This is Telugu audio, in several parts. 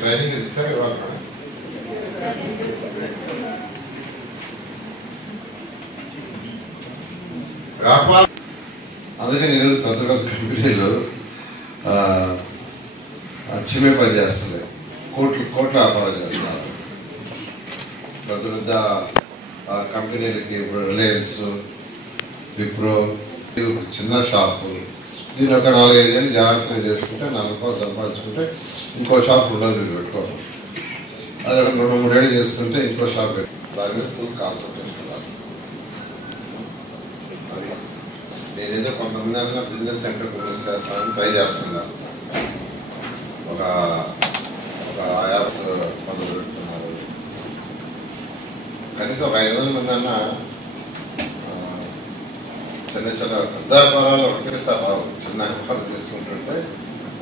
ట్రైనింగ్ ఇచ్చారు ఇవ్వాలి మేడం. అందుకని ఈరోజు పెద్ద పెద్ద కంపెనీలు చిమ్మే పని చేస్తున్నాయి, కోట్ల వ్యాపారాలు చేస్తున్నారు. పెద్ద పెద్ద కంపెనీలకి ఇప్పుడు రిలయన్స్, విప్రో, చిన్న షాపు, దీని ఒక 4-5 ఏళ్ళు జాగ్రత్తగా చేసుకుంటే 4 రూపాయలు సంపాదించుకుంటే ఇంకో షాప్ ఉండదు పెట్టుకోవడం. అది 2-3 ఏళ్ళు చేసుకుంటే ఇంకో షాప్ పెట్టి దాని మీద ఫుల్ కాన్సన్ట్రేషన్. అది నేనేదో కొంతమంది అయినా బిజినెస్ సెంటర్ బిజినెస్ చేస్తానని ట్రై చేస్తున్నాను. ఒక యాప్స్ మొదలు పెడుతున్నారు. కనీసం ఒక 500 మంది అన్నా చిన్న చిన్న పెద్ద వ్యాపారాలు ఒకేసారి రావు. చిన్న వ్యాపారాలు తీసుకుంటుంటే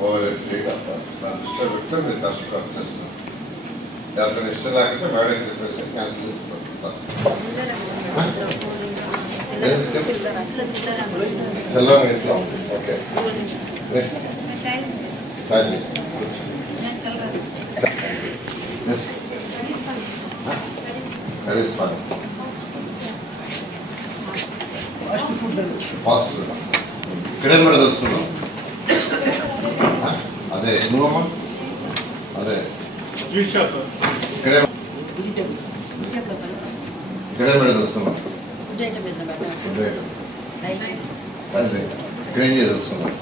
ఓవర్ ట్రీట్ అవుతారు. దాని దృష్టిలో పెడితే మీరు కష్టపడి చేస్తున్నారు. ఎవరికైనా ఇష్టం లేకపోతే మేడం చెప్పేసి క్యాన్సిల్ చేసి పంపిస్తారు. ఓకే ఫాస్ట్ ఫుడ్ ఇక్కడే కూడా తెలుసుకున్నాం. అదే నువ్వమ్మా, అదే ఇక్కడే కూడా తెలుసుకున్నాం. ఇక్కడేం చేసి తెలుసుకున్నాం.